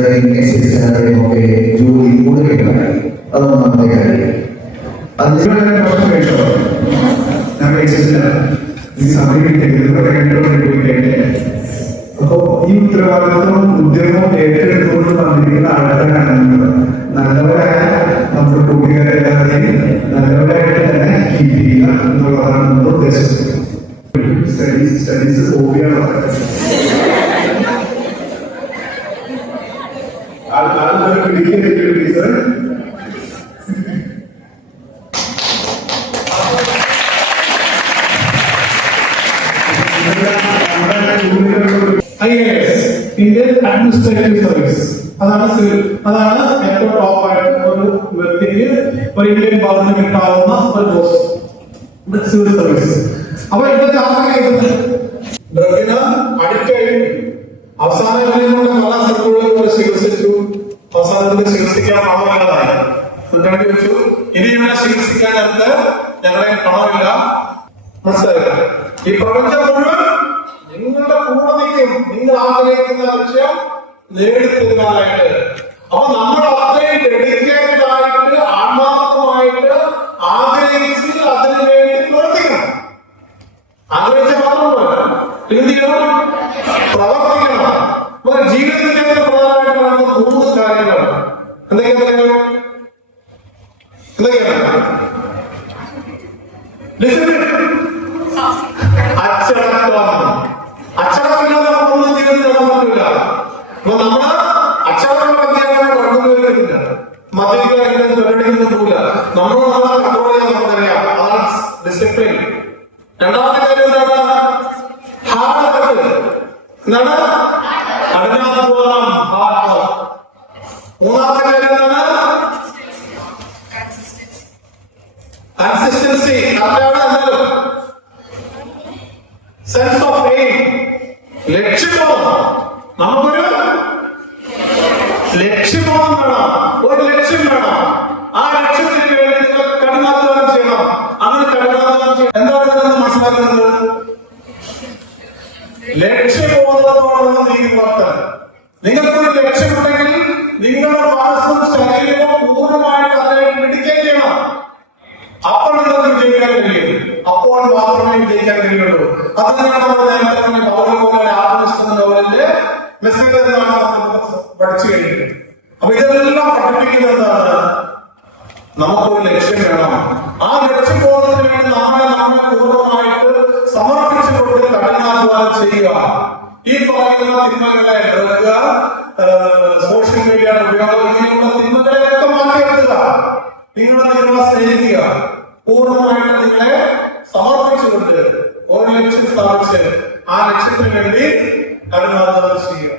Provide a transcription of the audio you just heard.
Engineering എക്സൈസിനായും ഒക്കെ ജോലി കൂടുതലുണ്ടായി. അതൊന്നാമത്തെ കാര്യം. അതിനുള്ള പ്രശ്നം കഴിച്ചോ ഞാൻ കഴിച്ചിട്ടില്ല. ഈ സമയം അപ്പോ ഈ ഉത്തരവാദിത്വം ഉദ്യമം ഏറ്റെടുത്തുകൊണ്ട് വന്നിരിക്കുന്ന ആൾക്കാരാണ് നല്ലവരായ നമ്മുടെ കൂട്ടുകാരെല്ലാവരെയും നല്ലവരായിട്ട് തന്നെ കീപ്പ് ചെയ്യുക എന്നുള്ളതാണ് നമ്മുടെ ഉദ്ദേശം. സ്റ്റഡീസ് ഹോബിയാണ്. ഇന്ത്യൻ അഡ്മിനിസ്ട്രേറ്റീവ് സർവീസ് അതാണ് ഏറ്റവും ടോപ്പായിട്ട് ഒരു വ്യക്തിക്ക് ഒരു ഇന്ത്യൻ ഗവൺമെന്റ് കിട്ടാവുന്ന ഒരു പോസ്റ്റ് സിവിൽ സർവീസ്. അപ്പൊ ഇതൊക്കെ ഡ്രഗിന് അഡിക്റ്റ് ആയി അവസാന പല സർക്കിളുകൾ ചികിത്സിച്ചു. അവസാനത്തിൽ ചികിത്സിക്കാൻ പണമില്ലതായി എന്നിട്ട് വെച്ചു ഇനി ഇവിടെ ചികിത്സിക്കാൻ ഞങ്ങളെ പണമില്ല. മനസ്സിലായില്ല? ഈ പ്രപഞ്ചം മുഴുവൻ നിങ്ങളുടെ കൂടെ നിൽക്കും. നിങ്ങൾ ആഗ്രഹിക്കുന്ന ലക്ഷ്യം നേടിത്തരുന്നതായിട്ട്. അപ്പൊ നമ്മൾ അത്രയും ഡെഡിക്കേറ്റഡ് ആയിട്ട് ആത്മാർത്ഥമായിട്ട് ആഗ്രഹിച്ച് അതിനു വേണ്ടി പ്രവർത്തിക്കണം. ആഗ്രഹിച്ച മാത്രമല്ല എന്ത് ചെയ്യണം? പ്രവർത്തിക്കണം. നമ്മുടെ ജീവിതത്തിലേക്ക് പ്രധാനമായിട്ട് നടന്ന 3 കാര്യങ്ങളാണ്. എന്തൊക്കെയാണ്? അച്ചടക്കമില്ലാതെ ഒന്നും ജീവിതത്തിൽ നടക്കാൻ പറ്റില്ല. അപ്പൊ നമ്മള് അച്ചടക്കമില്ലാതെ കണ്ടുവരുന്നില്ല. മദ്യപിക്കാൻ പരിപാടിക്കുന്നില്ല. നമ്മൾ നമ്മളെ കൺട്രോൾ ചെയ്യാൻ നമുക്കറിയാം. അതാണ് ഡിസിപ്ലിൻ. രണ്ടാമത്തെ കാര്യം എന്താണ്? Hard work. എന്താണ്? കഠിനാധ്വാനം. Hard work. മൂന്നാമത്തെ കാര്യം എന്താണ്? കൺസിസ്റ്റൻസി. അതാണ് എന്തായാലും സെൻസ് ഓഫ് എയിം. ലക്ഷ്യബോധം. നമുക്കൊരു ലക്ഷ്യബോധം വേണം. ഒരു ലക്ഷ്യം വേണം. ആ ലക്ഷ്യത്തിന് വേണ്ടി നിങ്ങൾ കഠിനാധ്വാനം ചെയ്യണം. അങ്ങനെ കഠിനാധ്വാനം ചെയ്യണം. എന്താണ് മനസ്സിലാക്കുന്നത്? ലക്ഷ്യബോധത്തോടുള്ള നീതിവർത്തനം. നിങ്ങൾക്കൊരു ലക്ഷ്യമുണ്ടെങ്കിൽ നിങ്ങളുടെ മനസ്സും ശരീരവും പൂർണ്ണമായിട്ട് അതിനെ ഡെഡിക്കേറ്റ് ചെയ്യണം. അപ്പോൾ നിങ്ങൾക്ക് വിജയിക്കാൻ കഴിയും. അപ്പോൾ മാത്രമേ വിജയിക്കാൻ കഴിയുള്ളൂ. അതിനാണ് നമ്മൾ നേരത്തെ പൗരപോലെ ആത്മനിഷ്ഠ നോവലിന്റെ മെസ്സേജ് എന്നാണ് പഠിച്ചു കഴിഞ്ഞത്. അപ്പൊ ഇതെല്ലാം പഠിപ്പിക്കുന്നത് എന്താണ്? നമുക്കൊരു ലക്ഷ്യം വേണം. ആ ലക്ഷ്യബോധത്തിന് വേണ്ടി നമ്മളെ പൂർണ്ണമായിട്ട് സമർപ്പിച്ചുകൊണ്ട് കഠിനാധ്വാനം ചെയ്യുക. ഈ പറയുന്ന തിന്മകളെ ഡ്രഗ്, സോഷ്യൽ മീഡിയയുടെ ഉപയോഗം, ഇങ്ങനെയുള്ള തിന്മകളെയൊക്കെ മാറ്റിയെടുക്കുക. നിങ്ങളെ സ്നേഹിക്കുക. പൂർണ്ണമായിട്ട് നിങ്ങളെ സമർപ്പിച്ചുകൊണ്ട് ഒരു ലക്ഷ്യം സ്ഥാപിച്ച് ആ ലക്ഷ്യത്തിന് വേണ്ടി കഠിനാധ്വാനം ചെയ്യുക.